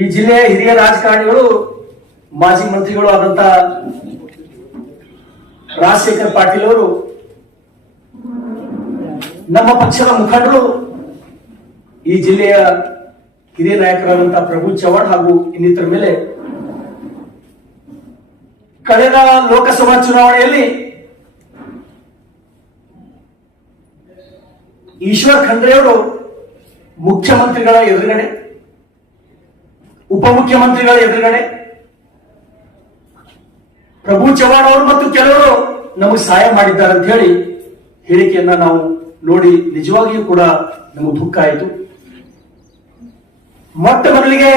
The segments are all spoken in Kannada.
ಈ ಜಿಲ್ಲೆಯ ಹಿರಿಯ ರಾಜಕಾರಣಿಗಳು, ಮಾಜಿ ಮಂತ್ರಿಗಳು ಆದಂತ ರಾಜಶೇಖರ್ ಪಾಟೀಲ್ ಅವರು, ನಮ್ಮ ಪಕ್ಷದ ಮುಖಂಡರು, ಈ ಜಿಲ್ಲೆಯ ಹಿರಿಯ ನಾಯಕರಾದಂತಹ ಪ್ರಭು ಚವ್ಹಾಣ್ ಹಾಗೂ ಇನ್ನಿತರ ಮೇಲೆ ಕಳೆದ ಲೋಕಸಭಾ ಚುನಾವಣೆಯಲ್ಲಿ ಈಶ್ವರ್ ಖಂಡ್ರೆ ಅವರು ಮುಖ್ಯಮಂತ್ರಿಗಳ ಎದುರುಗಡೆ ಉಪಮುಖ್ಯಮಂತ್ರಿಗಳ ಎದುರುಗಡೆ. ಪ್ರಭು ಚವ್ಹಾಣ್ ಅವರು ಮತ್ತು ಕೆಲವರು ನಮಗೆ ಸಹಾಯ ಮಾಡಿದ್ದಾರೆ ಅಂತ ಹೇಳಿ ಹೇಳಿಕೆಯನ್ನ ನಾವು ನೋಡಿ ನಿಜವಾಗಿಯೂ ಕೂಡ ನಮಗೆ ದುಃಖ ಆಯಿತು. ಮೊಟ್ಟ ಮೊದಲಿಗೆ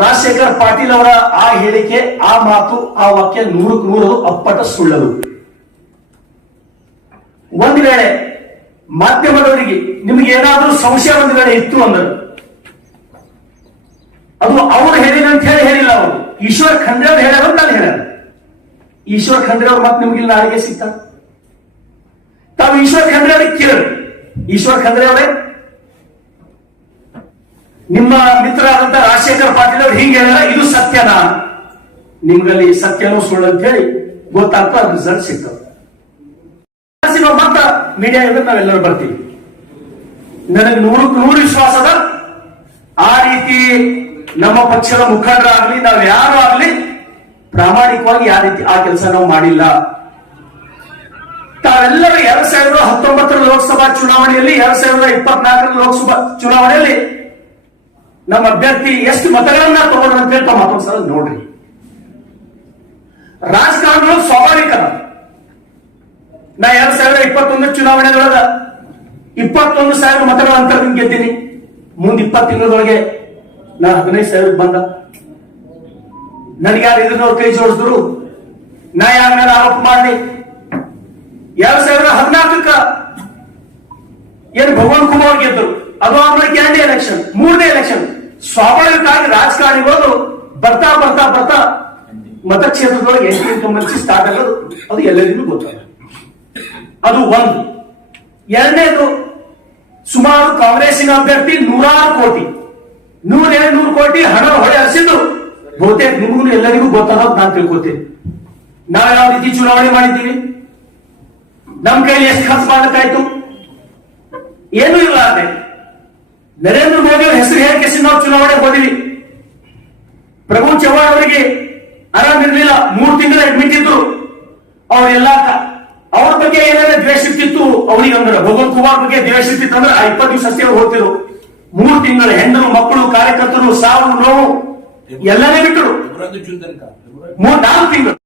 ರಾಜಶೇಖರ್ ಪಾಟೀಲ್ ಅವರ ಆ ಹೇಳಿಕೆ, ಆ ಮಾತು, ಆ ವಾಕ್ಯ ನೂರಕ್ಕೆ ನೂರು ಅಪ್ಪಟ ಸುಳ್ಳದು. ಒಂದು ವೇಳೆ ಮಾಧ್ಯಮದವರಿಗೆ ನಿಮಗೆ ಏನಾದರೂ ಸಂಶಯ ಒಂದು ವೇಳೆ ಇತ್ತು ಅಂದರು ಅದು ಅವರು ಹೇಳಿದ ಅಂತ ಹೇಳಿ ಹೇಳಿಲ್ಲ ಅವರು ಈಶ್ವರ್ ಖಂಡ್ರೆ ಅವ್ರು ಹೇಳ್ಯಾರ ನಾನು ಹೇಳ್ಯಾರ ಈಶ್ವರ್ ಖಂಡ್ರೆ ಅವ್ರು ಮತ್ತೆ ನಿಮ್ಗೆ ನಾಳೆಗೆ ಸಿಗ್ತ? ತಾವು ಈಶ್ವರ್ ಖಂಡ್ರೆ ಅವ್ರಿಗೆ ಕೇಳಿ ಈಶ್ವರ್ ಖಂಡ್ರೆ ಅವರೇ, ನಿಮ್ಮ ಮಿತ್ರರಾದಂತ ರಾಜಶೇಖರ್ ಪಾಟೀಲ್ ಅವ್ರು ಹಿಂಗೆ ಹೇಳ್ಯಾರ, ಇದು ಸತ್ಯನಾ? ನಿಮ್ಗಲ್ಲಿ ಸತ್ಯನೋ ಸುಳ್ಳು ಅಂತ ಹೇಳಿ ಗೊತ್ತಾಗ್ತಾ ರಿಸಲ್ಟ್ ಸಿಗ್ತದೆ. ಮತ್ತ ಮೀಡಿಯಾ ಇದ್ರೆ ನಾವೆಲ್ಲರೂ ಬರ್ತೀವಿ. ನನಗೆ ನೂರಕ್ಕೆ ನೂರು ವಿಶ್ವಾಸ ಅದ. ಆ ರೀತಿ ನಮ್ಮ ಪಕ್ಷದ ಮುಖಂಡರಾಗ್ಲಿ ನಾವು ಯಾರು ಆಗ್ಲಿ, ಪ್ರಾಮಾಣಿಕವಾಗಿ ಯಾವ ರೀತಿ ಆ ಕೆಲಸ ನಾವು ಮಾಡಿಲ್ಲ. ತಾವೆಲ್ಲರೂ ಎರಡ್ ಸಾವಿರದ ಹತ್ತೊಂಬತ್ತರ ಲೋಕಸಭಾ ಚುನಾವಣೆಯಲ್ಲಿ, ಎರಡ್ ಸಾವಿರದ ಇಪ್ಪತ್ನಾಲ್ಕರ ಲೋಕಸಭಾ ಚುನಾವಣೆಯಲ್ಲಿ ನಮ್ಮ ಅಭ್ಯರ್ಥಿ ಎಷ್ಟು ಮತಗಳನ್ನ ತಗೊಂಡ್ರು ಅಂತ ಹೇಳಿ ಮತ್ತೊಂದು ಸಲ ನೋಡ್ರಿ. ರಾಜಕಾರಣಗಳು ಸ್ವಾಭಾವಿಕ. ನಾ ಎರಡ್ ಸಾವಿರದ ಇಪ್ಪತ್ತೊಂದು ಚುನಾವಣೆದೊಳಗ ಇಪ್ಪತ್ತೊಂದು ಸಾವಿರ ಮತಗಳ ಅಂತರದಿಂದ ಗೆದ್ದೀನಿ. ಮುಂದೆ ತಿಂಗಳೊಳಗೆ ನಾ ಹದಿನೈದು ಸಾವಿರ ಬಂದ. ನನ್ಗೆ ಯಾರು ಇದ್ರವ್ರ ಕೈ ಜೋಡಿಸಿದ್ರು. ನಾ ಯಾರ ಮೇಲೆ ಆರೋಪ ಮಾಡಲಿ ಎರಡ್ ಸಾವಿರದ ಹದಿನಾಲ್ಕಕ್ಕ ಏನು ಭಗವಾನ್ ಕುಮಾರ್ ಗೆದ್ದರು. ಅದು ಆಮೇಲೆ ಎರಡನೇ ಎಲೆಕ್ಷನ್ ಮೂರನೇ ಎಲೆಕ್ಷನ್ ಸ್ವಾಭಾವಿಕವಾಗಿ ರಾಜಕಾರಣಿಗಳು ಬರ್ತಾ ಬರ್ತಾ ಬರ್ತಾ ಮತಕ್ಷೇತ್ರದೊಳಗೆ ಎಂಟು ಇನ್ಕಂಬನ್ಸಿ ಸ್ಟಾರ್ಟ್ ಆಗೋದು. ಅದು ಎಲ್ಲರಿಗೂ ಗೊತ್ತಾಗ ಅದು ಒಂದು. ಎರಡನೇದು, ಸುಮಾರು ಕಾಂಗ್ರೆಸ್ಸಿನ ಅಭ್ಯರ್ಥಿ ನೂರಾರು ಕೋಟಿ. ನೂರೇಳು ನೂರು ಕೋಟಿ ಹಣ ಹೊಳೆ ಹರಿಸಿದ್ದು ಬಹುತೇಕ ನಿಮಗೂ ಎಲ್ಲರಿಗೂ ಗೊತ್ತಾಗೋದು ನಾನು ತಿಳ್ಕೊತೀನಿ. ನಾವು ಯಾವ ರೀತಿ ಚುನಾವಣೆ ಮಾಡಿದ್ದೀವಿ? ನಮ್ ಕೈಯಲ್ಲಿ ಎಷ್ಟು ಖರ್ಚು ಮಾಡಬೇಕಾಯ್ತು ಏನೂ ಇಲ್ಲ ಅದೇ ನರೇಂದ್ರ ಮೋದಿ ಅವರ ಹೆಸರು ಹೇಳಿಕೆಸಿ ನಾವು ಚುನಾವಣೆ ಹೋದಿವಿ? ಪ್ರಭು ಚವ್ಹಾಣ್ ಅವರಿಗೆ ಇರಲಿಲ್ಲ. ಮೂರು ತಿಂಗಳ ಅಡ್ಮಿಟ್ ಇದ್ರು. ಅವರೆಲ್ಲ ಅವ್ರ ಬಗ್ಗೆ ಏನಾದ್ರೆ ದ್ವೇಷ ಅವ್ರಿಗೆ ಅಂದ್ರೆ ಭಗವಂತ ಕುಮಾರ್ ಬಗ್ಗೆ ದ್ವೇಷ ಅಂದ್ರೆ ಆ ಇಪ್ಪತ್ತು ದಿವಸ ಹೋಗ್ತಿರು ಮೂರು ತಿಂಗಳು ಹೆಣ್ಣು ಮಕ್ಕಳು ಕಾರ್ಯಕರ್ತರು ಸಾವು ನೋವು ಎಲ್ಲನೇ ಬಿಟ್ಟರು. ಮೂರ್ ನಾಲ್ಕು ತಿಂಗಳು.